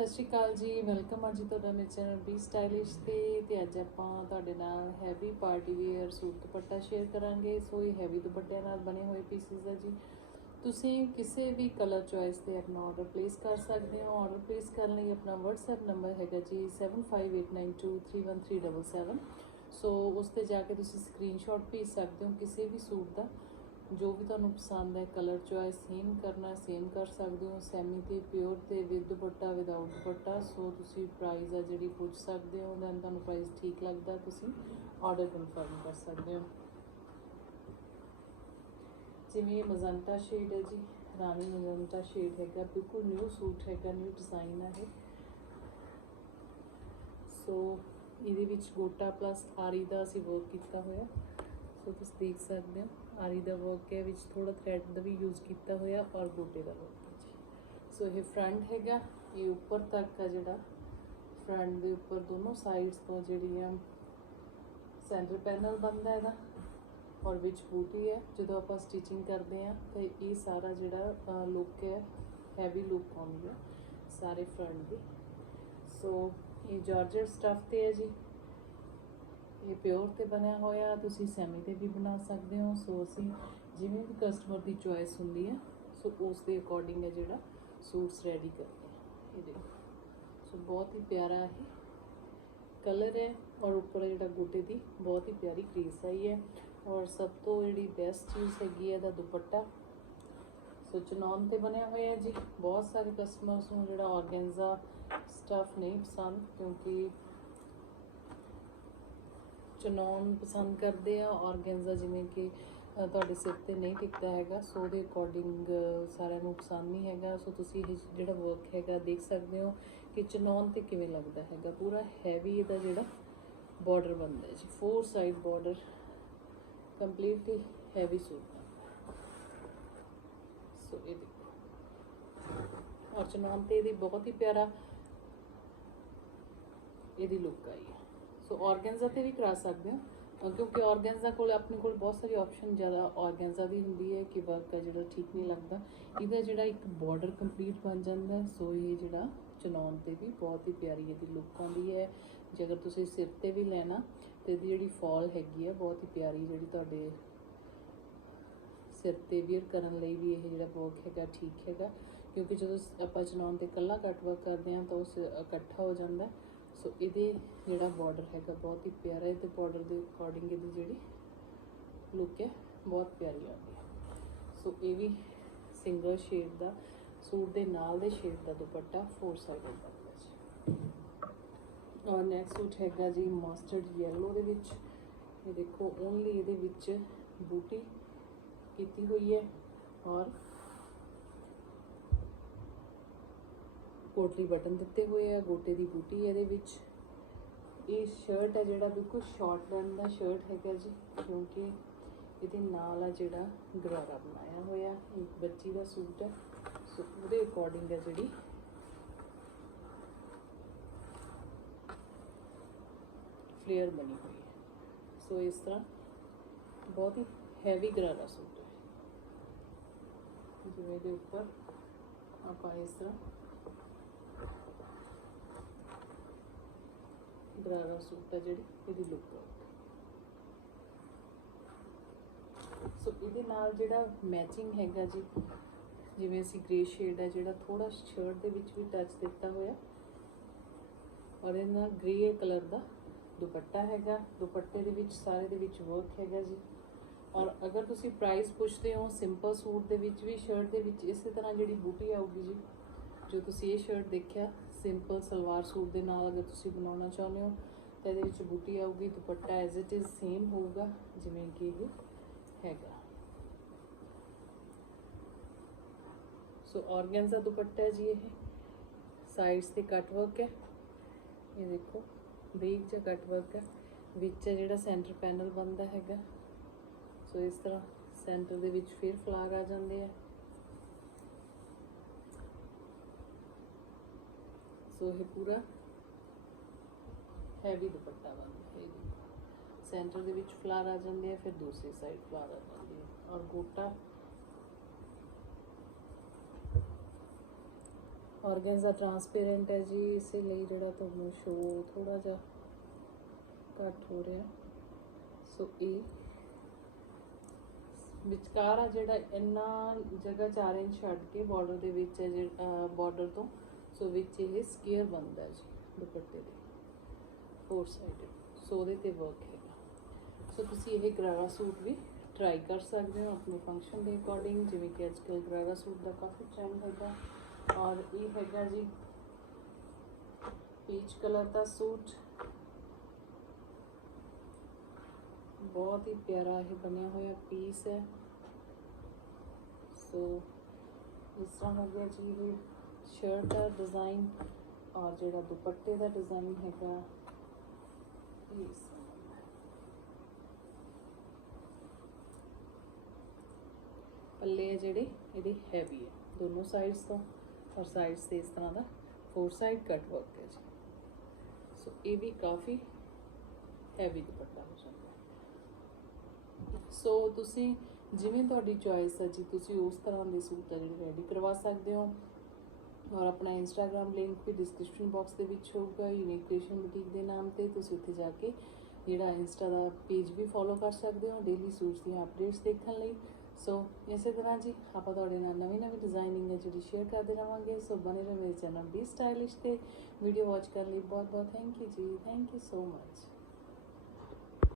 ਸਤਿ ਸ਼੍ਰੀ ਅਕਾਲ ਜੀ, ਵੈਲਕਮ ਆ ਜੀ ਤੁਹਾਡਾ ਮੇਰੇ ਚੈਨਲ ਬੀ ਸਟਾਈਲਿਸ਼ ਤੇ ਤੇ ਅੱਜ ਆਪਾਂ ਤੁਹਾਡੇ ਨਾਲ ਹੈਵੀ ਪਾਰਟੀ ਵੇਅਰ ਸੂਟ ਦੁਪੱਟਾ ਸ਼ੇਅਰ ਕਰਾਂਗੇ, ਸੋ ਇਹ ਹੈਵੀ ਦੁਪੱਟਿਆਂ ਨਾਲ ਬਣੇ ਹੋਏ ਪੀਸਿਸ ਆ ਜੀ। ਤੁਸੀਂ ਕਿਸੇ ਵੀ ਕਲਰ ਚੁਆਇਸ ਤੇ ਆਪਣਾ ਆਰਡਰ ਪਲੇਸ ਕਰ ਸਕਦੇ ਹੋ। ਆਰਡਰ ਪਲੇਸ ਕਰਨ ਲਈ ਆਪਣਾ WhatsApp ਨੰਬਰ ਹੈਗਾ ਜੀ 7589231377 ਸੋ ਉਸ ਤੇ ਜਾ ਕੇ ਤੁਸੀਂ ਸਕਰੀਨਸ਼ਾਟ ਭੇਜ ਸਕਦੇ ਹੋ ਕਿਸੇ ਵੀ ਸੂਟ ਦਾ। ਜੋ ਵੀ ਤੁਹਾਨੂੰ ਪਸੰਦ ਹੈ ਕਲਰ ਚੁਆਇਸ ਸੇਮ ਕਰਨਾ ਸੇਮ ਕਰ ਸਕਦੇ ਹੋ ਸੈਮੀ ਤੇ ਪਿਓਰ ਤੇ ਵਿਦ ਦੁਪੱਟਾ ਵਿਦਆਊਟ ਦੁਪੱਟਾ ਸੋ ਤੁਸੀਂ ਪ੍ਰਾਈਸ ਆ ਜਿਹੜੀ ਪੁੱਛ ਸਕਦੇ ਹੋ ਦੈਨ ਤੁਹਾਨੂੰ ਪ੍ਰਾਈਸ ਠੀਕ ਲੱਗਦਾ, ਤੁਸੀਂ ਆਰਡਰ ਕਨਫਰਮ ਕਰ ਸਕਦੇ ਹੋ। ਜਿਵੇਂ ਮਜ਼ੰਟਾ ਸ਼ੇਡ ਹੈ ਜੀ, ਰਾਣੀ ਮਜ਼ੰਟਾ ਸ਼ੇਡ ਹੈਗਾ, ਬਿਲਕੁਲ ਨਿਊ ਸੂਟ ਹੈਗਾ ਨਿਊ ਡਿਜ਼ਾਈਨ ਹੈ ਇਹ। ਸੋ ਇਹਦੇ ਵਿੱਚ ਗੋਟਾ ਪਲੱਸ ਆਰੀ ਦਾ ਅਸੀਂ ਵਰਕ ਕੀਤਾ ਹੋਇਆ ਸੋ ਤੁਸੀਂ ਦੇਖ ਸਕਦੇ ਹੋ। ਆਰੀ ਦਾ ਵਰਕ ਹੈ, ਵਿੱਚ ਥੋੜਾ ਥ੍ਰੈਡ ਦਾ ਵੀ ਯੂਜ਼ ਕੀਤਾ ਹੋਇਆ ਔਰ ਬੂਟੇ ਦਾ ਵਰਕ ਹੈ ਜੀ। ਸੋ ਇਹ ਫਰੰਟ ਹੈਗਾ, ਇਹ ਉੱਪਰ ਤੱਕ ਆ ਜਿਹੜਾ। ਫਰੰਟ ਦੇ ਉੱਪਰ ਦੋਨੋਂ ਸਾਈਡਸ ਤੋਂ ਜਿਹੜੀ ਆ ਸੈਂਟਰ ਪੈਨਲ ਬਣਦਾ ਇਹਦਾ ਔਰ ਵਿੱਚ ਬੂਟੀ ਹੈ। ਜਦੋਂ ਆਪਾਂ ਸਟਿਚਿੰਗ ਕਰਦੇ ਆ ਤੇ ਇਹ ਸਾਰਾ ਜਿਹੜਾ ਲੁੱਕ ਹੈ ਹੈਵੀ ਲੁੱਕ ਆਉਂਦੀ ਹੈ ਸਾਰੇ ਫਰੰਟ ਦੀ। ਸੋ ਇਹ ਜਾਰਜਟ ਸਟਫ ਤੇ ਹੈ ਜੀ। ਇਹ ਪਿਓਰ ਤੇ ਬਣਿਆ ਹੋਇਆ, ਤੁਸੀਂ ਸੈਮੀ ਤੇ ਵੀ ਬਣਾ ਸਕਦੇ ਹੋ। ਸੋ ਅਸੀਂ ਜਿਵੇਂ ਵੀ ਕਸਟਮਰ ਦੀ ਚੋਇਸ ਹੁੰਦੀ ਹੈ, ਸੋ ਉਸ ਦੇ ਅਕੋਰਡਿੰਗ ਹੈ ਜਿਹੜਾ ਸੂਟਸ ਰੈਡੀ ਕਰਦੇ ਹਾਂ। ਇਹ ਦੇਖੋ, ਸੋ ਬਹੁਤ ਹੀ ਪਿਆਰਾ ਹੈ ਕਲਰ ਹੈ ਔਰ ਉੱਪਰ ਜਿਹੜਾ ਗੋਟੇ ਦੀ ਬਹੁਤ ਹੀ ਪਿਆਰੀ ਕ੍ਰੀਸ ਆਈ ਹੈ। ਔਰ ਸਭ ਤੋਂ ਜਿਹੜੀ ਬੈਸਟ ਚੀਜ਼ ਹੈਗੀ ਹੈ ਇਹਦਾ ਦੁਪੱਟਾ। ਸੋ ਚਨੌਨ ਤੇ ਬਣਿਆ ਹੋਇਆ ਹੈ ਜੀ। ਬਹੁਤ ਸਾਰੇ ਕਸਟਮਰਸ ਨੂੰ ਜਿਹੜਾ ਆਰਗੈਂਜ਼ਾ ਸਟਫ ਨਹੀਂ ਪਸੰਦ ਕਿਉਂਕਿ ਚਨਾਉਣ ਪਸੰਦ ਕਰਦੇ ਆ ਆਰਗੈਂਜ਼ਾ ਜਿਵੇਂ ਕਿ ਤੁਹਾਡੇ ਸਿਰ ਤੇ ਨਹੀਂ ਟਿਕਦਾ ਹੈਗਾ, ਸੋ ਉਹਦੇ ਅਕੋਰਡਿੰਗ ਸਾਰਿਆਂ ਨੂੰ ਪਸੰਦ ਨਹੀਂ ਹੈਗਾ, ਸੋ ਤੁਸੀਂ ਇਹ ਜਿਹੜਾ ਵਰਕ ਹੈਗਾ ਦੇਖ ਸਕਦੇ ਹੋ ਕਿ ਚਨਾਉਣ ਤੇ ਕਿਵੇਂ ਲੱਗਦਾ ਹੈਗਾ। ਪੂਰਾ ਹੈਵੀ ਇਹਦਾ ਜਿਹੜਾ ਬਾਰਡਰ ਬਣਦਾ ਹੈ ਜੀ। Four side border completely heavy suit so ਇਹ ਦੇਖੋ। ਔਰ ਚਨਾਉਣ ਤੇ ਇਹਦੀ ਬਹੁਤ ਹੀ ਪਿਆਰਾ ਇਹਦੀ ਲੁੱਕ ਆਈ ਹੈ। ਸੋ ਆਰਗੈਂਜ਼ਾ ਤੇ ਵੀ ਕਰਾ ਸਕਦੇ ਹੋ। ਕਿਉਂਕਿ ਆਰਗੈਂਜ਼ਾ ਕੋਲ ਆਪਣੇ ਕੋਲ ਬਹੁਤ ਸਾਰੀ ਆਪਸ਼ਨ ਜ਼ਿਆਦਾ ਆਰਗੈਂਜ਼ਾ ਦੀ ਹੁੰਦੀ ਹੈ ਕਿ ਵਰਕ ਹੈ ਜਿਹੜਾ ਠੀਕ ਨਹੀਂ ਲੱਗਦਾ। ਇਹਦਾ ਜਿਹੜਾ ਇੱਕ ਬਾਰਡਰ ਕੰਪਲੀਟ ਬਣ ਜਾਂਦਾ ਸੋ ਇਹ ਜਿਹੜਾ ਚਲਾਉਣ ਤੇ ਵੀ ਬਹੁਤ ਹੀ ਪਿਆਰੀ ਇਹਦੀ ਲੁੱਕ ਆਉਂਦੀ ਹੈ। ਜੇ ਅਗਰ ਤੁਸੀਂ ਸਿਰ ਤੇ ਵੀ ਲੈਣਾ, ਤੇ ਇਹਦੀ ਜਿਹੜੀ ਫਾਲ ਹੈਗੀ ਹੈ, ਬਹੁਤ ਹੀ ਪਿਆਰੀ ਜਿਹੜੀ ਤੁਹਾਡੇ ਸਿਰ ਤੇ ਵੀਅਰ ਕਰਨ ਲਈ ਵੀ ਇਹ ਜਿਹੜਾ ਵਰਕ ਹੈਗਾ, ਠੀਕ ਹੈਗਾ। ਕਿਉਂਕਿ ਜਦੋਂ ਆਪਾਂ ਚਲਾਉਣ ਤੇ ਕੱਲਾ ਕੱਟ ਵਰਕ ਕਰਦੇ ਹਾਂ, ਤਾਂ ਉਸ ਇਕੱਠਾ ਹੋ ਜਾਂਦਾ ਹੈ। ਸੋ ਇਹਦੇ ਜਿਹੜਾ ਬਾਰਡਰ ਹੈਗਾ ਬਹੁਤ ਹੀ ਪਿਆਰਾ ਹੈ ਤੇ ਬਾਰਡਰ ਦੇ ਅਕੋਰਡਿੰਗ ਇਹਦੀ ਜਿਹੜੀ ਲੁੱਕ ਹੈ, ਬਹੁਤ ਪਿਆਰੀ ਆਉਂਦੀ ਹੈ। ਸੋ ਇਹ ਵੀ ਸਿੰਗਲ ਸ਼ੇਡ ਦਾ, ਸੂਟ ਦੇ ਨਾਲ ਦੇ ਸ਼ੇਡ ਦਾ ਦੁਪੱਟਾ ਫੋਰ ਸਾਈਡਡ ਦਾ ਜੀ ਔਰ ਨੈਕਸਟ ਸੂਟ ਹੈਗਾ ਜੀ ਮਸਟਰਡ ਯੈਲੋ ਦੇ ਵਿੱਚ। ਇਹ ਦੇਖੋ ਓਨਲੀ ਇਹਦੇ ਵਿੱਚ ਬੂਟੀ ਕੀਤੀ ਹੋਈ ਹੈ। ਔਰ ਕੋਟਲੀ ਬਟਨ ਦਿੱਤੇ ਹੋਏ ਆ, ਗੋਟੇ ਦੀ ਬੂਟੀ ਇਹਦੇ ਵਿੱਚ। ਇਹ ਸ਼ਰਟ ਹੈ ਜਿਹੜਾ, ਬਿਲਕੁਲ ਸ਼ਾਰਟ ਰਨ ਦਾ ਸ਼ਰਟ ਹੈਗਾ ਜੀ, ਕਿਉਂਕਿ ਇਹਦੇ ਨਾਲ ਆ ਜਿਹੜਾ ਗਰਾਰਾ ਬਣਾਇਆ ਹੋਇਆ ਇੱਕ ਬੱਚੀ ਦਾ ਸੂਟ ਹੈ ਸੋ ਉਹਦੇ ਅਕੋਰਡਿੰਗ ਹੈ ਜਿਹੜੀ ਫਲੇਅਰ ਬਣੀ ਹੋਈ ਹੈ। ਸੋ ਇਸ ਤਰ੍ਹਾਂ ਬਹੁਤ ਹੀ ਹੈਵੀ ਗਰਾਰਾ ਸੂਟ ਹੈ। ਜਿਵੇਂ ਦੇ ਉੱਪਰ ਆਪਾਂ ਇਸ ਤਰ੍ਹਾਂ ਗਰਾਰਾ ਸੂਟ ਹੈ ਜਿਹੜੀ ਇਹਦੀ ਲੁੱਕ ਸੋ ਇਹਦੇ ਨਾਲ ਜਿਹੜਾ ਮੈਚਿੰਗ ਹੈਗਾ ਜੀ, ਜਿਵੇਂ ਅਸੀਂ ਗ੍ਰੇ ਸ਼ੇਡ ਹੈ ਜਿਹੜਾ ਥੋੜਾ ਸ਼ਰਟ ਦੇ ਵਿੱਚ ਵੀ ਟੱਚ ਦਿੱਤਾ ਹੋਇਆ। ਔਰ ਇਹਦੇ ਨਾਲ ਗ੍ਰੇ ਕਲਰ ਦਾ ਦੁਪੱਟਾ ਹੈਗਾ, ਦੁਪੱਟੇ ਦੇ ਵਿੱਚ, ਸਾਰੇ ਦੇ ਵਿੱਚ ਵਰਕ ਹੈਗਾ ਜੀ। ਔਰ ਅਗਰ ਤੁਸੀਂ ਪ੍ਰਾਈਸ ਪੁੱਛਦੇ ਹੋ ਸਿੰਪਲ ਸੂਟ ਦੇ ਵਿੱਚ ਵੀ ਸ਼ਰਟ ਦੇ ਵਿੱਚ, ਇਸੇ ਤਰ੍ਹਾਂ ਜਿਹੜੀ ਬੂਟੀ ਆਊਗੀ ਜੀ, ਜੋ ਤੁਸੀਂ ਇਹ ਸ਼ਰਟ ਦੇਖਿਆ ਸਿੰਪਲ ਸਲਵਾਰ ਸੂਟ ਦੇ ਨਾਲ ਅਗਰ ਤੁਸੀਂ ਬਣਾਉਣਾ ਚਾਹੁੰਦੇ ਹੋ, ਤਾਂ ਇਹਦੇ ਵਿੱਚ ਬੂਟੀ ਆਊਗੀ, ਦੁਪੱਟਾ ਐਜ਼ ਇਟ ਇਜ਼ ਸੇਮ ਹੋਊਗਾ, ਜਿਵੇਂ ਕਿ ਇਹ ਹੈਗਾ। ਸੋ ਆਰਗੈਂਜ਼ਾ ਦੁਪੱਟਾ ਜੀ ਇਹ ਸਾਈਡਸ ਤੇ ਕੱਟ ਵਰਕ ਹੈ। ਇਹ ਦੇਖੋ ਬਰੀਕ ਜਿਹਾ ਕੱਟ ਵਰਕ ਹੈ। ਵਿੱਚ ਜਿਹੜਾ ਸੈਂਟਰ ਪੈਨਲ ਬਣਦਾ ਹੈਗਾ। ਸੋ ਇਸ ਤਰ੍ਹਾਂ ਸੈਂਟਰ ਦੇ ਵਿੱਚ ਫਿਰ ਫਲਾਰ ਆ ਜਾਂਦੇ ਆ। ਸੋ ਇਹ ਪੂਰਾ। ਹੈਵੀ ਦੁਪੱਟਾ ਬਣਦਾ ਹੈ ਸੈਂਟਰ ਦੇ ਵਿੱਚ ਫਲਾਰ ਆ ਜਾਂਦੇ ਆ, ਫਿਰ ਦੂਸਰੀ ਸਾਈਡ ਫਲਾਰ ਆ ਜਾਂਦੀ ਹੈ। ਔਰ ਗੋਟਾ। ਔਰਗੈਂਜ਼ਾ ਟਰਾਂਸਪੇਰੈਂਟ ਹੈ ਜੀ, ਇਸੇ ਲਈ ਜਿਹੜਾ ਤੁਹਾਨੂੰ ਸ਼ੋ ਥੋੜਾ ਜਿਹਾ ਘੱਟ ਹੋ ਰਿਹਾ। ਸੋ ਇਹ ਵਿਚਕਾਰ ਆ ਜਿਹੜਾ ਇੰਨਾ ਜਗ੍ਹਾ 4 ਇੰਚ ਛੱਡ ਕੇ ਬਾਰਡਰ ਦੇ ਵਿੱਚ ਹੈ ਜਿਹੜਾ ਬਾਰਡਰ ਤੋਂ। ਸੋ ਵਿੱਚ ਇਹ ਸਕੁਅਰ ਬਣਦਾ ਜੀ, ਦੁਪੱਟੇ ਦੇ ਫੋਰ ਸਾਈਡਡ ਸੋ ਉਹਦੇ ਤੇ ਵਰਕ ਹੈਗਾ। ਸੋ ਤੁਸੀਂ ਇਹ ਗਰਾਰਾ ਸੂਟ ਵੀ ਟਰਾਈ ਕਰ ਸਕਦੇ ਹੋ ਆਪਣੇ ਫੰਕਸ਼ਨ ਦੇ ਅਕੋਰਡਿੰਗ ਜਿਵੇਂ ਕਿ ਅੱਜ ਕੱਲ੍ਹ ਗਰਾਰਾ ਸੂਟ ਦਾ ਕਾਫੀ ਟ੍ਰੈਂਡ ਹੈਗਾ। ਔਰ ਇਹ ਹੈਗਾ ਜੀ ਪੀਚ ਕਲਰ ਦਾ ਸੂਟ। ਬਹੁਤ ਹੀ ਪਿਆਰਾ ਇਹ ਬਣਿਆ ਹੋਇਆ ਪੀਸ ਹੈ। ਸੋ ਇਸ ਤਰ੍ਹਾਂ ਹੋ ਗਿਆ ਜੀ ਇਹ। ਸ਼ਰਟ ਦਾ ਡਿਜ਼ਾਈਨ ਔਰ ਜਿਹੜਾ ਦੁਪੱਟੇ ਦਾ ਡਿਜ਼ਾਈਨ ਹੈਗਾ, ਇਹ ਹੈ। ਪੱਲੇ ਆ ਜਿਹੜੇ, ਇਹਦੇ ਹੈਵੀ ਹੈ ਦੋਨੋਂ ਸਾਈਡਸ ਤੋਂ, ਔਰ ਸਾਈਡਸ ਤੇ ਇਸ ਤਰ੍ਹਾਂ ਦਾ ਫੋਰ ਸਾਈਡ ਕੱਟ ਵਰਕ ਹੈ ਜੀ ਸੋ ਇਹ ਵੀ ਕਾਫੀ ਹੈਵੀ ਦੁਪੱਟਾ ਹੋ ਜਾਂਦਾ ਸੋ ਤੁਸੀਂ ਜਿਵੇਂ ਤੁਹਾਡੀ ਚੋਇਸ ਹੈ ਜੀ, ਤੁਸੀਂ ਉਸ ਤਰ੍ਹਾਂ ਦੇ ਸੂਟ ਆ ਜਿਹੜੇ ਰੈਡੀ ਕਰਵਾ ਸਕਦੇ ਹੋ ਔਰ ਆਪਣਾ ਇੰਸਟਾਗ੍ਰam ਲਿੰਕ ਵੀ ਡਿਸਕ੍ਰਿਪਸ਼ਨ ਬਾਕਸ ਦੇ ਵਿੱਚ ਹੋਊਗਾ ਯੂਨੀਕ ਕ੍ਰੀਏਸ਼ਨ ਬੁਟੀਕ ਦੇ ਨਾਮ ਤੇ, ਤੁਸੀਂ ਉੱਥੇ ਜਾ ਕੇ ਜਿਹੜਾ ਇੰਸਟਾ ਦਾ ਪੇਜ ਵੀ ਫੋਲੋ ਕਰ ਸਕਦੇ ਹੋ ਡੇਲੀ ਸੂਟਸ ਦੀਆਂ ਅਪਡੇਟਸ ਦੇਖਣ ਲਈ। ਸੋ ਇਸੇ ਤਰ੍ਹਾਂ ਜੀ, ਆਪਾਂ ਤੁਹਾਡੇ ਨਾਲ ਨਵੀਂ ਨਵੀਂ ਡਿਜ਼ਾਈਨਿੰਗ ਹੈ ਜਿਹੜੀ ਸ਼ੇਅਰ ਕਰਦੇ ਰਵਾਂਗੇ। ਸੋ ਬਨੇ ਰਹੋ ਮੇਰੇ ਚੈਨਲ ਬੀ ਸਟਾਈਲਿਸ਼ ਤੇ। ਵੀਡੀਓ ਵਾਚ ਕਰਨ ਲਈ ਬਹੁਤ ਬਹੁਤ ਥੈਂਕ ਯੂ ਜੀ। Thank you so much